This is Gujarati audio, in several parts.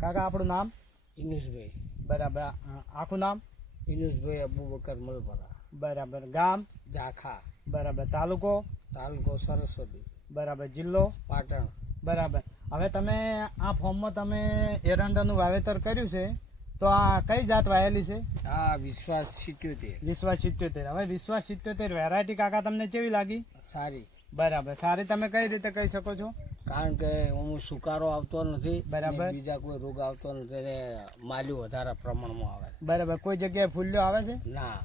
કાકા આપણું નામ? ઇનુસભાઈ બરાબર. આખું નામ? ઇનુસભાઈ અબુબકર મલપરા. બરાબર. ગામ? ઝાખા. બરાબર. તાલુકો? તાલુકો સરસ્વતી. બરાબર. જિલ્લો? પાટણ. બરાબર. હવે તમે આ ફોર્મમાં તમે એરંડાનું વાવેતર કર્યું છે તો આ કઈ જાત વાયેલી છે? આ વિશ્વાસ સિત્યોતેર. વિશ્વાસ સિત્યોતેર. હવે વિશ્વાસ સિત્યોતેર વેરાયટી કાકા તમને કેવી લાગી? સારી. બરાબર. સારી તમે કઈ રીતે કહી શકો છો? કારણ કે હું સુકારો આવતો નથી બરાબર. બીજા કોઈ રોગ આવતો નથી ને માલ્યું વધારે પ્રમાણમાં આવે. બરાબર. કોઈ જગ્યાએ ફૂલ્યો આવે છે? ના.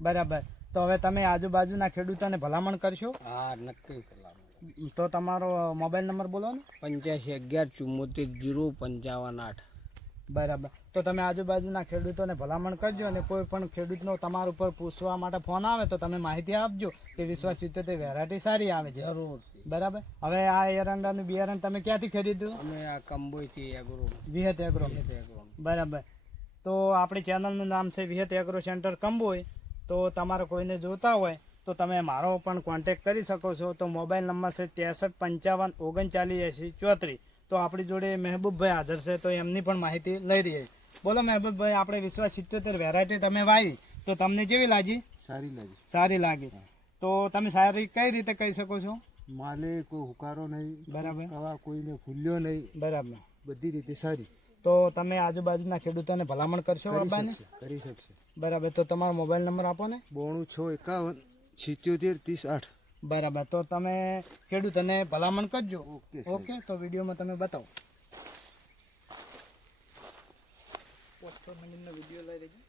બરાબર. તો હવે તમે આજુબાજુના ખેડૂતોને ભલામણ કરશો? હા નક્કી ભલામણ તો તમારો મોબાઈલ નંબર બોલો ને. પંચ્યાસી અગિયાર ચુમ્મોતેર જીરો પંચાવન આઠ. બરાબર. તો તમે આજુબાજુના ખેડૂતોને ભલામણ કરજો અને કોઈ પણ ખેડૂતનો તમારા ઉપર પૂછવા માટે ફોન આવે તો તમે માહિતી આપજો કે વિશ્વાસ સિત્તોતેર વેરાયટી સારી આવે છે. જરૂર બરાબર? હવે આ એરંડાનું બિયારણ તમે ક્યાંથી ખરીદ્યું? અમે આ કંબોઈથી એગ્રો વિહત એગ્રો બરાબર. તો આપણી ચેનલનું નામ છે વિહત એગ્રો સેન્ટર કંબોઈ. તો તમારે કોઈને જોતા હોય તો તમે મારો પણ કોન્ટેક્ટ કરી શકો છો. તો મોબાઈલ નંબર છે ત્રેસઠ પંચાવન ઓગણચાલીસ એંસી ચોત્રીસ. તો આપણી જોડે મહેબૂબભાઈ હાજર છે તો એમની પણ માહિતી લઈ રહી બોલો મહેબૂબભાઈ આપણે વિશ્વાસ સિત્યોતેર વેરાયટી તમે વાવી તો તમને જેવી લાગી? સારી લાગી. સારી લાગી. તો તમે સારી કઈ રીતે કહી શકો છો? માલે કોઈ હુકારો નહીં બરાબર. કોઈને ફૂલ્યો નહીં. બરાબર. બધી રીતે સારી. તો તમે આજુબાજુના ખેડૂતોને ભલામણ કરશો કરી બાબાને? કરી શકશે. બરાબર. તો તમારો મોબાઈલ નંબર આપો ને. બોણું છ એકાવન સિત્યોતેર ત્રીસ આઠ. બરાબર. તો તમે ખેડૂતોને ભલામણ કરજો. ઓકે ઓકે તો વિડીયોમાં તમે બતાવો. વીડિયો લઈ લેજો.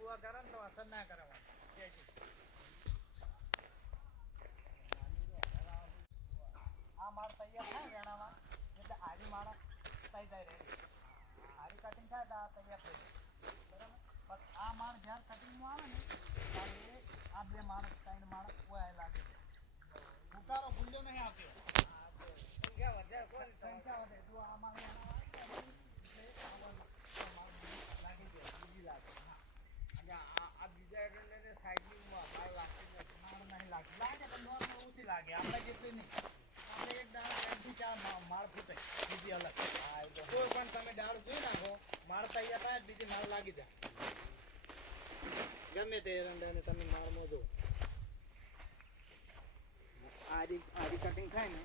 બુવા કરે તો અસર ના કરે આ માળ તૈયાર થાય વેણામાં? એટલે આરી માળ થઈ જાય રહે આરી કટિંગ થાય તો આ તૈયાર થઈ જાય. બરાબર? પણ આ માળ જ્યારે કટિંગમાં આવે ને ત્યારે આ બે માળ ત્રણ માળ ઓય લાગે ઉકારો ભૂલ્યો નહીં આવતો સંખ્યા વધે જો આ માળ વેણામાં આવે ને, એટલે આ બાજુ આ માળ લાગી જાય બીજી લાગે હા અને આ આ બીજા એરંડાને સાઈડની માલ લાગતી નથી માળ નહીં લાગે લાગે પણ normal ઓછી લાગે આપણે નહીં આપણે એક દાળ ત્રણથી ચાર માળ ફૂટે બીજી અલગ. કોઈ પણ તમે દાળ જોઈ નાખો માળ તૈયાર થાય બીજી માળ લાગી જાય. ગમે તે એરંડાને તમે માળમાં જો આરી આરી કટિંગ થાય ને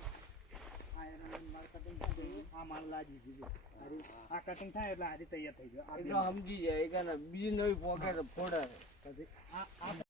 આ એરંડાની માળ કટિંગ થાય આ માળ લાગી દીધી આ કટિંગ થાય એટલે આરી તૈયાર થઈ ગયો. સમજી જાય કે બીજી નવી પોકેટ ફોડે પછી આ આ